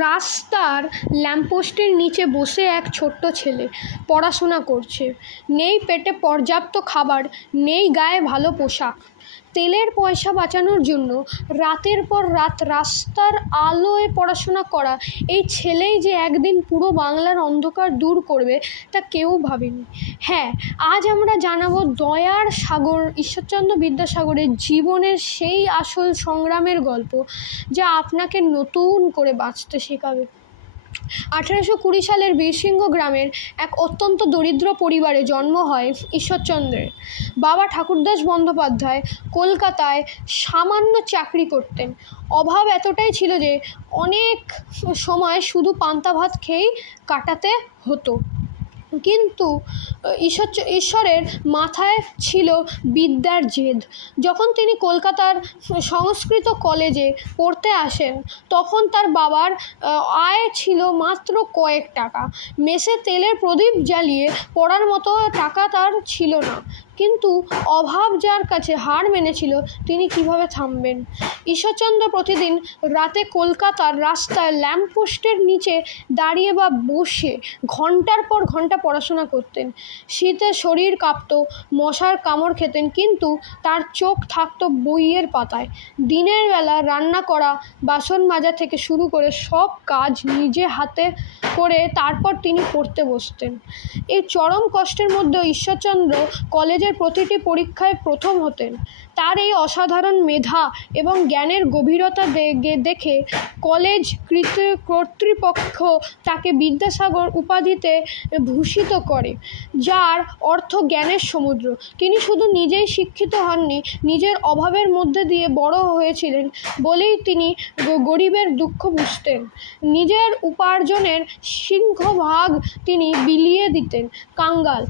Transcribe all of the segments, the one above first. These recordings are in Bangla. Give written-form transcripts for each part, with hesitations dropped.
রাস্তার ল্যাম্পপোস্টের নিচে বসে এক ছোট্ট ছেলে পড়াশোনা করছে। নেই পেটে পর্যাপ্ত খাবার, নেই গায়ে ভালো পোশাক। তেলের পয়সা বাঁচানোর জন্য রাতের পর রাত রাস্তার আলোয় পড়াশোনা করা এই ছেলেই যে একদিন পুরো বাংলার অন্ধকার দূর করবে তা কেউ ভাবেনি। হ্যাঁ, আজ আমরা জানাবো দয়ার সাগর ঈশ্বরচন্দ্র বিদ্যাসাগরের জীবনের সেই আসল সংগ্রামের গল্প, যা আপনাকে নতুন করে বাঁচতে শেখাবে। 1820 সালের বীরসিংহ গ্রামের এক অত্যন্ত দরিদ্র পরিবারে জন্ম হয় ঈশ্বরচন্দ্রের। বাবা ঠাকুরদাস বন্দ্যোপাধ্যায় কলকাতায় সামান্য চাকরি করতেন। অভাব এতটাই ছিল যে অনেক সময় শুধু পান্তা ভাত খেয়েই কাটাতে হতো। কিন্তু ঈশ্বরের মাথায় ছিল বিদ্যার জেদ। যখন তিনি কলকাতার সংস্কৃত কলেজে পড়তে আসেন, তখন তার বাবার আয় ছিল মাত্র কয়েক টাকা। মেসে তেলের প্রদীপ জ্বালিয়ে পড়ার মতো টাকা তার ছিল না। কিন্তু অভাব যার কাছে হার মেনেছিল, তিনি কিভাবে থামবেন? ঈশ্বরচন্দ্র প্রতিদিন রাতে কলকাতার রাস্তায় ল্যাম্পপোস্টের নিচে দাঁড়িয়ে বা বসে ঘন্টার পর ঘন্টা পড়াশোনা করতেন। শীতে শরীর কাঁপত, মশার কামড় খেতেন, কিন্তু তার চোখ থাকতো বইয়ের পাতায়। দিনের বেলা রান্না করা, বাসন মাজা থেকে শুরু করে সব কাজ নিজে হাতে করে তারপর তিনি পড়তে বসতেন। এই চরম কষ্টের মধ্যেও ঈশ্বরচন্দ্র কলেজের প্রতিটি পরীক্ষায় প্রথম হতেন। তার এই অসাধারণ মেধা এবং জ্ঞানের গভীরতা দেখে কলেজ কর্তৃপক্ষ তাকে বিদ্যাসাগর উপাধিতে ভূষিত করে, যার অর্থ জ্ঞানের সমুদ্র। তিনি শুধু নিজেই শিক্ষিত হননি, নিজের অভাবের মধ্যে দিয়ে বড় হয়েছিলেন বলেই তিনি গরিবের দুঃখ বুঝতেন। নিজের উপার্জনের সিংহভাগ তিনি বিলিয়ে দিতেন কাঙ্গাল,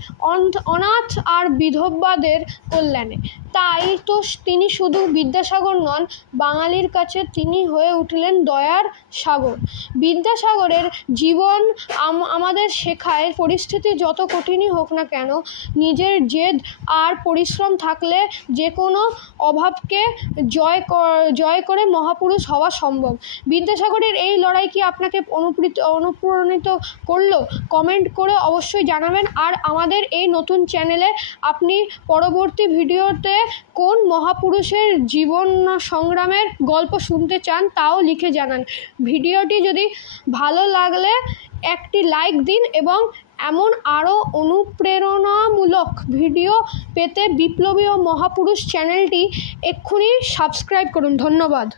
অনাথ আর বিধবাদের কল্যাণে। তাই তো তিনি শুধু বিদ্যাসাগর নন, বাঙালির কাছে তিনি হয়ে উঠলেন দয়ার সাগর। বিদ্যাসাগরের জীবন আমাদের শেখায়, পরিস্থিতি যত কঠিনই হোক না কেন, নিজের জেদ আর পরিশ্রম থাকলে যে কোনো অভাবকে জয় করে মহাপুরুষ হওয়া সম্ভব। বিদ্যাসাগরের এই লড়াই কি আপনাকে অনুপ্রাণিত করলো? কমেন্ট করে অবশ্যই জানাবেন। আর আমাদের এই নতুন চ্যানেলে আপনি পরবর্তী ভিডিওতে কোন মহাপুরুষের জীবন সংগ্রামের গল্প শুনতে চান তাও লিখে জানান। ভিডিওটি যদি ভালো লাগলে একটি লাইক দিন এবং এমন আরও অনুপ্রেরণামূলক ভিডিও পেতে বিপ্লবী ও মহাপুরুষ চ্যানেলটি এক্ষুনি সাবস্ক্রাইব করুন। ধন্যবাদ।